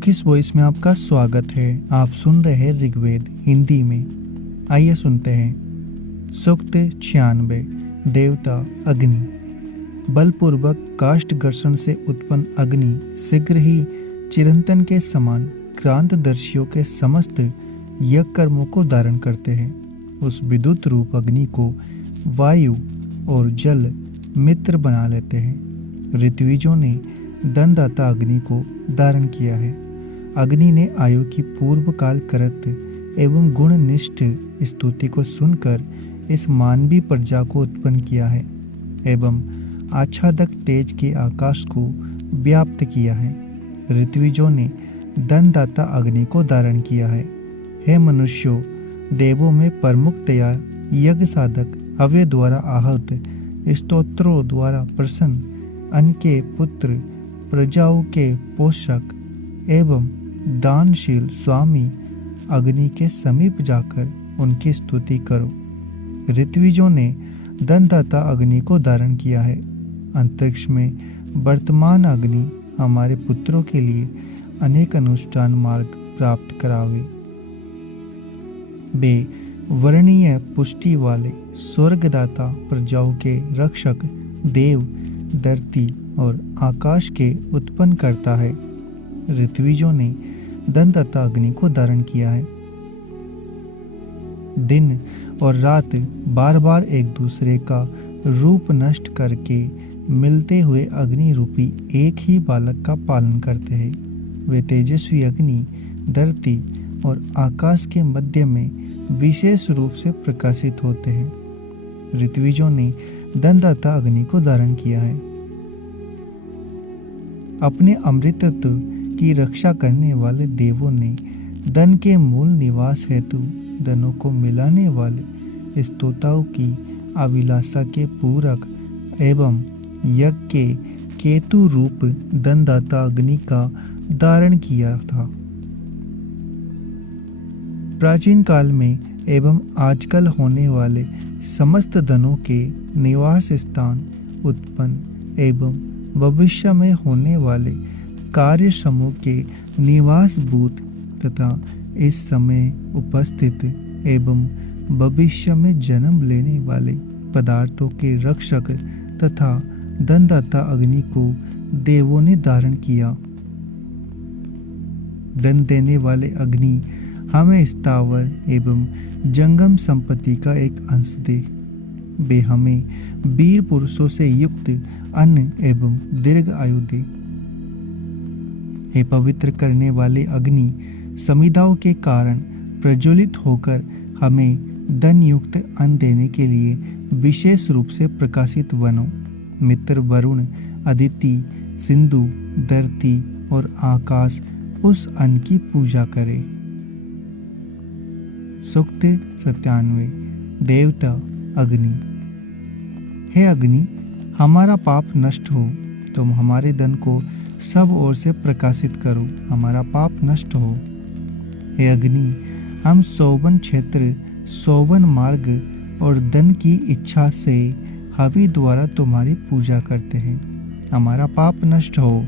Cookies voice में आपका स्वागत है। आप सुन रहे हैं ऋग्वेद हिंदी में। आइए सुनते हैं। सूक्त 96। देवता अग्नि। बलपूर्वक काष्ठ घर्षण से उत्पन्न अग्नि शीघ्र ही चिरंतन के समान क्रांतदर्शियों के समस्त यज्ञ कर्मों को धारण करते हैं। उस विद्युत रूप अग्नि को वायु और जल मित्र बना लेते हैं। ऋत्विजों ने दंदाता अग्नि को धारण किया है। अग्नि ने आयु की पूर्व काल करत एवं गुणनिष्ठ स्तुति को सुनकर इस मानवीय प्रजा को उत्पन्न किया है एवं आच्छादक तेज के आकाश को व्याप्त किया है। ऋत्विजों ने दंदाता अग्नि को धारण किया है। हे मनुष्यों, देवों में प्रमुखतया यज्ञ साधक हव्य द्वारा आहत स्तोत्रों द्वारा प्रसन्न अन्न के पुत्र प्रजाओं के पोषक एवं दानशील स्वामी अग्नि के समीप जाकर उनकी स्तुति करो। ऋत्विजों ने दंदाता अग्नि को धारण किया है। अंतरिक्ष में वर्तमान अग्नि हमारे पुत्रों के लिए अनेक अनुष्ठान मार्ग प्राप्त करावे। वे वर्णीय पुष्टि वाले स्वर्गदाता प्रजाओं के रक्षक देव धरती और आकाश के उत्पन्न करता है। ऋत्विजों ने दंदाता अग्नि को धारण किया है। दिन और रात बार बार एक दूसरे का रूप नष्ट करके मिलते हुए अग्नि रूपी एक ही बालक का पालन करते हैं। वे तेजस्वी अग्नि धरती और आकाश के मध्य में विशेष रूप से प्रकाशित होते हैं। ऋत्विजों ने दंदाता अग्नि को धारण किया है। अपने अमृतत्व की रक्षा करने वाले देवों ने धन के मूल निवास हेतु धनों को मिलाने वाले स्तोताओं की अभिलाषा के पूरक एवं यज्ञ के केतु रूप दंदाता अग्नि का धारण किया था। प्राचीन काल में एवं आजकल होने वाले समस्त धनों के निवास स्थान उत्पन्न एवं भविष्य में होने वाले कार्य समूह के निवासभूत तथा इस समय उपस्थित एवं भविष्य में जन्म लेने वाले पदार्थों के रक्षक तथा दंदाता अग्नि को देवों ने धारण किया। धन देने वाले अग्नि हमें स्थावर एवं जंगम संपत्ति का एक अंश दे। वे हमें वीर पुरुषों से युक्त अन्न एवं दीर्घ आयु दे। हे पवित्र करने वाले अग्नि, समिदाओं के कारण प्रज्वलित होकर हमें धन युक्त अन्न देने के लिए विशेष रूप से प्रकाशित बनो। मित्र वरुण, अदिति, सिंधु, धरती और आकाश उस अन्न की पूजा करे। सूक्त 97। देवता अग्नि। हे अग्नि, हमारा पाप नष्ट हो, तुम हमारे धन को सब ओर से प्रकाशित करो, हमारा पाप नष्ट हो। हे अग्नि, हम शोभन क्षेत्र, शोभन मार्ग और धन की इच्छा से हवि द्वारा तुम्हारी पूजा करते हैं, हमारा पाप नष्ट हो।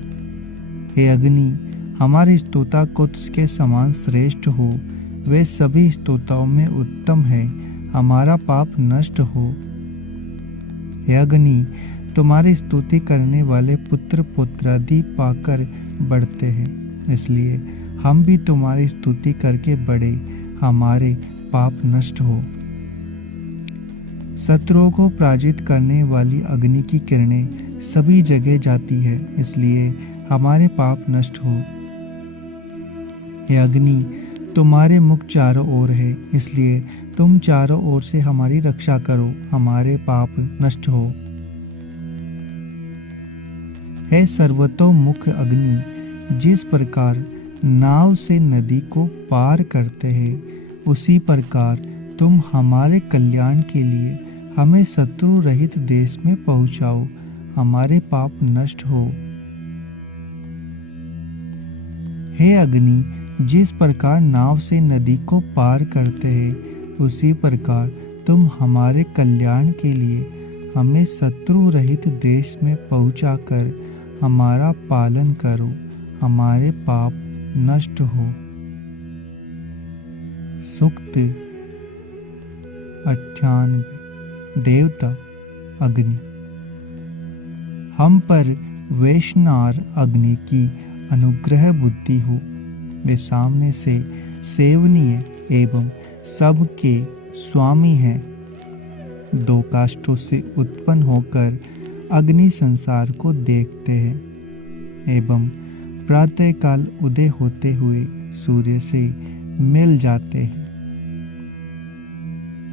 हे अग्नि, हमारे स्तोता कुत्स के समान श्रेष्ठ हो, वे सभी स्तोताओं में उत्तम है, हमारा पाप नष्ट हो। हे अग्नि, तुम्हारी स्तुति करने वाले पुत्र पुत्रादि पाकर बढ़ते हैं, इसलिए हम भी तुम्हारी स्तुति करके बढ़े, हमारे पाप नष्ट हो। शत्रुओं को पराजित करने वाली अग्नि की किरणें सभी जगह जाती है, इसलिए हमारे पाप नष्ट हो। हे अग्नि, तुम्हारे मुख चारों ओर है, इसलिए तुम चारों ओर से हमारी रक्षा करो, हमारे पाप नष्ट हो। हे सर्वतोमुख अग्नि, जिस प्रकार नाव से नदी को पार करते हैं, उसी प्रकार तुम हमारे कल्याण के लिए हमें शत्रु रहित देश में पहुंचाओ, हमारे पाप नष्ट हो। हे अग्नि, जिस प्रकार नाव से नदी को पार करते हैं, उसी प्रकार तुम हमारे कल्याण के लिए हमें शत्रु रहित देश में पहुंचाकर हमारा पालन करो, हमारे पाप नष्ट हो। सूक्त 98 देवता अग्नि। हम पर वैष्णव अग्नि की अनुग्रह बुद्धि हो, वे सामने से सेवनीय एवं सबके स्वामी हैं। दो काष्ठों से उत्पन्न होकर अग्नि संसार को देखते हैं एवं प्रातःकाल उदय होते हुए सूर्य से मिल जाते हैं।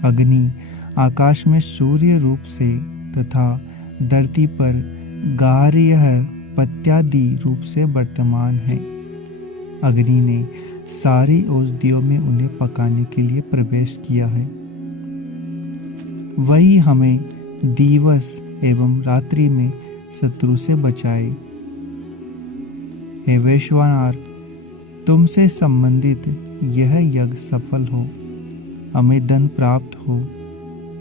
अग्नि आकाश में सूर्य रूप से तथा धरती पर गार्ह पत्यादि रूप से वर्तमान है। अग्नि ने सारी औषधियों में उन्हें पकाने के लिए प्रवेश किया है। वही हमें दिवस एवं रात्रि में शत्रु से बचाए। हे वैश्वानर, तुमसे संबंधित यह यज्ञ सफल हो, हमें धन प्राप्त हो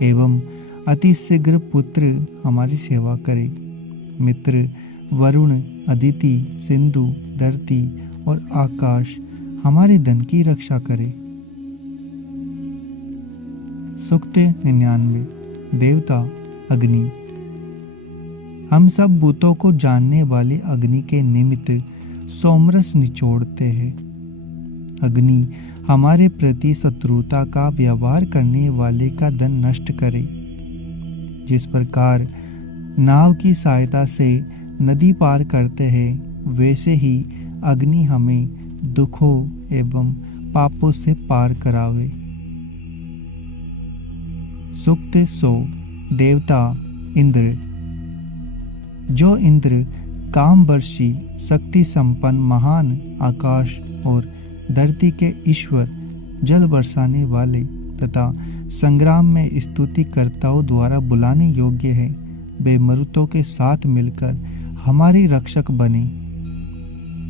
एवं अति शीघ्र पुत्र हमारी सेवा करे। मित्र वरुण, अदिति, सिंधु, धरती और आकाश हमारे धन की रक्षा करे। सूक्त 99 देवता अग्नि। हम सब भूतों को जानने वाले अग्नि के निमित्त सोमरस निचोड़ते हैं। अग्नि हमारे प्रति शत्रुता का व्यवहार करने वाले का धन नष्ट करे। जिस प्रकार नाव की सहायता से नदी पार करते हैं, वैसे ही अग्नि हमें दुखों एवं पापों से पार करावे। सूक्त 100 देवता इंद्र। जो इंद्र कामवर्षी, शक्ति संपन्न, महान, आकाश और धरती के ईश्वर, जल बरसाने वाले तथा संग्राम में स्तुतिकर्ताओं द्वारा बुलाने योग्य है, वे मरुतों के साथ मिलकर हमारे रक्षक बने।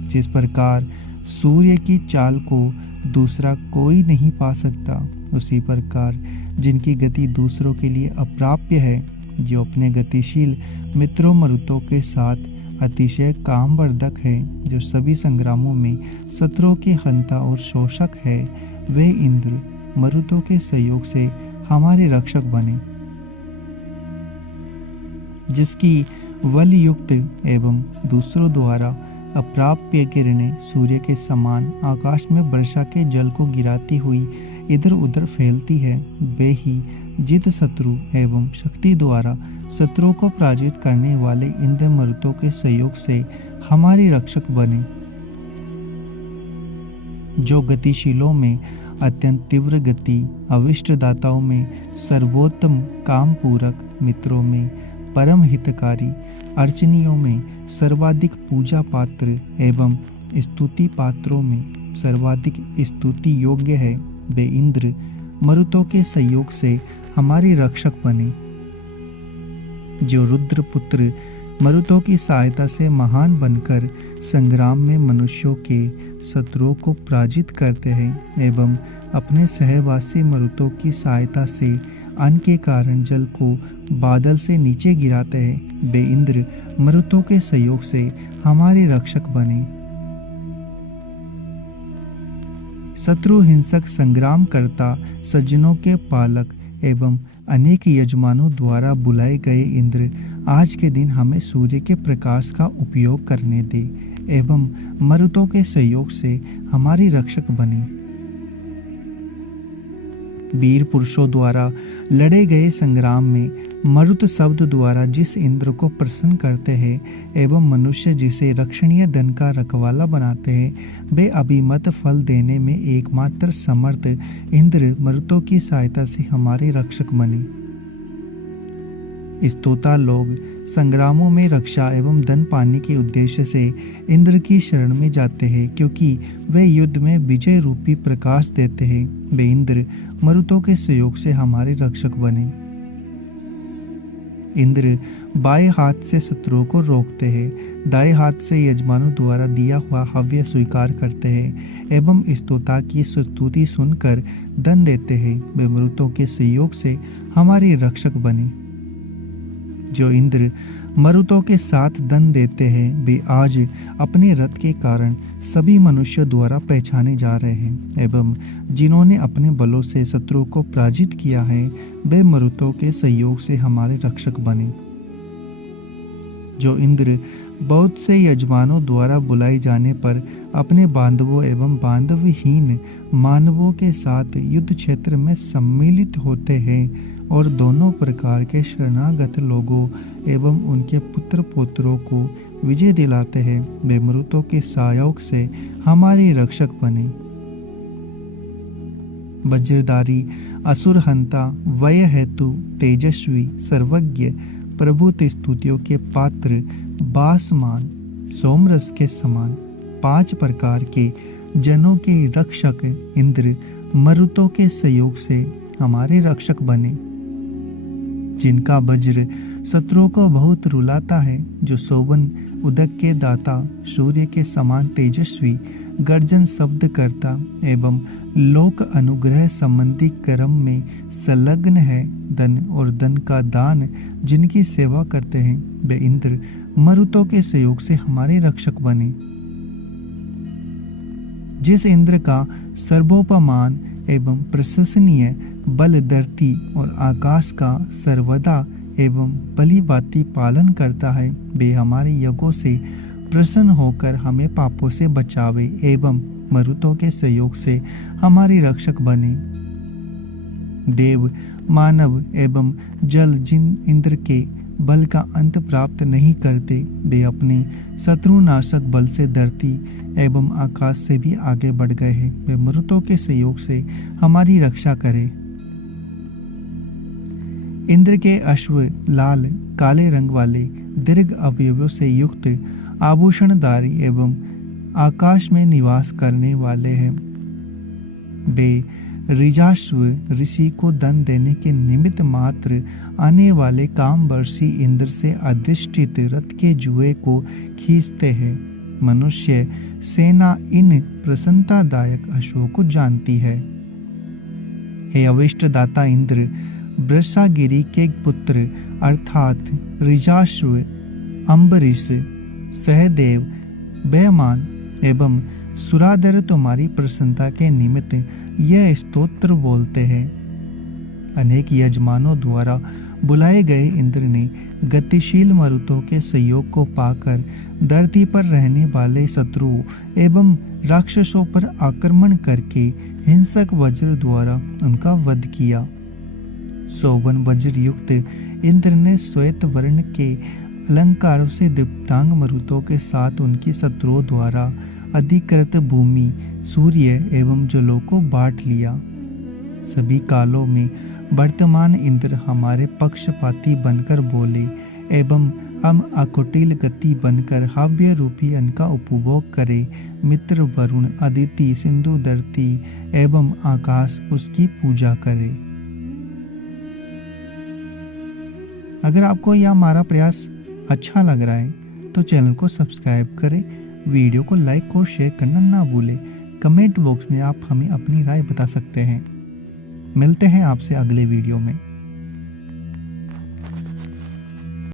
जिस प्रकार सूर्य की चाल को दूसरा कोई नहीं पा सकता, उसी प्रकार जिनकी गति दूसरों के लिए अप्राप्य है, जो अपने गतिशील मित्रों मरुतों के साथ अतिशय कामवर्धक है, जो सभी संग्रामों में शत्रुओं के हंता और शोषक है, वे इंद्र मरुतों के सहयोग से हमारे रक्षक बने। जिसकी बल युक्त एवं दूसरों द्वारा अप्राप्य किरणें सूर्य के समान आकाश में वर्षा के जल को गिराती हुई इधर उधर फैलती है, वे ही जित शत्रु एवं शक्ति द्वारा शत्रुओं को पराजित करने वाले इंद्र मरुतों के सहयोग से हमारे रक्षक बने। जो गतिशीलों में अत्यंत तीव्र गति, अविष्टदाताओं में सर्वोत्तम, काम पूरक, मित्रों में परम हितकारी, अर्चनियों में सर्वाधिक पूजा पात्र एवं स्तुति पात्रों में सर्वाधिक स्तुति योग्य है, वे इंद्र मरुतों के सहयोग से हमारे रक्षक बने। जो रुद्र पुत्र मरुतों की सहायता से महान बनकर संग्राम में मनुष्यों के शत्रुओं को पराजित करते हैं एवं अपने सहवासी मरुतों की सहायता से अन्न के कारण जल को बादल से नीचे गिराते हैं, वे इंद्र मरुतों के सहयोग से हमारे रक्षक बने। शत्रु हिंसक, संग्राम करता, सज्जनों के पालक एवं अनेक यजमानों द्वारा बुलाए गए इंद्र आज के दिन हमें सूर्य के प्रकाश का उपयोग करने दे एवं मरुतों के सहयोग से हमारी रक्षक बने। वीर पुरुषों द्वारा लड़े गए संग्राम में मरुत शब्द द्वारा जिस इंद्र को प्रसन्न करते हैं एवं मनुष्य जिसे रक्षणीय धन का रखवाला बनाते हैं, वे अभिमत फल देने में एकमात्र समर्थ इंद्र मरुतों की सहायता से हमारे रक्षक बने। स्तोता लोग संग्रामों में रक्षा एवं धन पाने के उद्देश्य से इंद्र की शरण में जाते हैं, क्योंकि वे युद्ध में विजय रूपी प्रकाश देते हैं। वे इंद्र मरुतों के सहयोग से हमारे रक्षक बने। इंद्र बाएं हाथ से शत्रुओं को रोकते हैं, दाएं हाथ से यजमानों द्वारा दिया हुआ हव्य स्वीकार करते हैं एवं स्तोता की स्तुति सुनकर धन देते हैं। वे मरुतों के सहयोग से हमारे रक्षक बने। जो इंद्र मरुतों के साथ दंड देते हैं, वे आज अपने रथ के कारण सभी मनुष्य द्वारा पहचाने जा रहे हैं, एवं जिन्होंने अपने बलों से शत्रु को पराजित किया है, वे मरुतों के सहयोग से हमारे रक्षक बने। जो इंद्र बहुत से यजमानों द्वारा बुलाए जाने पर अपने बांधवों एवं बांधवहीन मानवों के साथ युद्ध क्षेत्र में सम्मिलित होते हैं और दोनों प्रकार के शरणागत लोगों एवं उनके पुत्र पौत्रों को विजय दिलाते हैं, वे मरुतों के सहयोग से हमारे रक्षक बने। वज्रधारी असुरहंता वय हेतु तेजस्वी सर्वज्ञ प्रभु ते स्तुतियों के पात्र बासमान सोमरस के समान 5 प्रकार के जनों के रक्षक इंद्र मरुतों के सहयोग से हमारे रक्षक बने, जिनका वज्र शत्रुओं को बहुत रुलाता है, जो शोभन उदक के दाता सूर्य के समान तेजस्वी गर्जन शब्द करता एवं लोक अनुग्रह संबंधी कर्म में संलग्न है, धन और धन का दान जिनकी सेवा करते हैं, वे इंद्र मरुतों के सहयोग से हमारे रक्षक बने। जिस इंद्र का सर्वोपमान एवं प्रशंसनीय बल धरती और आकाश का सर्वदा एवं भली भांति पालन करता है, वे हमारे यज्ञों से प्रसन्न होकर हमें पापों से बचावे एवं मरुतों के सहयोग से हमारे रक्षक बने। देव मानव एवं जल जिन इंद्र के बल का अंत प्राप्त नहीं करते, वे अपने शत्रुनाशक बल से धरती एवं आकाश से भी आगे बढ़ गए हैं, वे मरुतों के सहयोग से हमारी रक्षा करें। इंद्र के अश्व लाल काले रंग वाले दीर्घ अवयवों से युक्त आभूषणधारी एवं आकाश में निवास करने वाले हैं। वे ऋजाश्व ऋषि को दंड देने के निमित्त मात्र आने वाले कामवर्षी इंद्र से अधिष्ठित रथ के जुए को खींचते हैं। मनुष्य सेना इन प्रसन्नतादायक अश्वों को जानती है। हे अविष्ट दाता इंद्र, वृषागिरी के पुत्र अर्थात ऋजाश्व, अम्बरीश, सहदेव, बेमान एवं सुराधर तुम्हारी प्रसन्नता के निमित्त यह स्तोत्र बोलते हैं। अनेक यजमानों द्वारा बुलाए गए इंद्र ने गतिशील मरुतों के सहयोग को पाकर धरती पर रहने वाले शत्रुओं एवं राक्षसों पर आक्रमण करके हिंसक वज्र द्वारा उनका वध किया। शोभन वज्र युक्त इंद्र ने श्वेत वर्ण के अलंकारों से दीप्तांग मरुतों के साथ उनकी शत्रुओं द्वारा अधिकृत भूमि, सूर्य एवं जलों को बांट लिया। सभी कालों में वर्तमान इंद्र हमारे पक्षपाती बनकर बोले एवं हम अकुटिल गति बनकर हव्य रूपी अन्न का उपभोग करें। मित्र वरुण, अदिति, सिंधु, धरती एवं आकाश उसकी पूजा करें। अगर आपको यह हमारा प्रयास अच्छा लग रहा है तो चैनल को सब्सक्राइब करें, वीडियो को लाइक और शेयर करना ना भूलें। कमेंट बॉक्स में आप हमें अपनी राय बता सकते हैं। मिलते हैं आपसे अगले वीडियो में।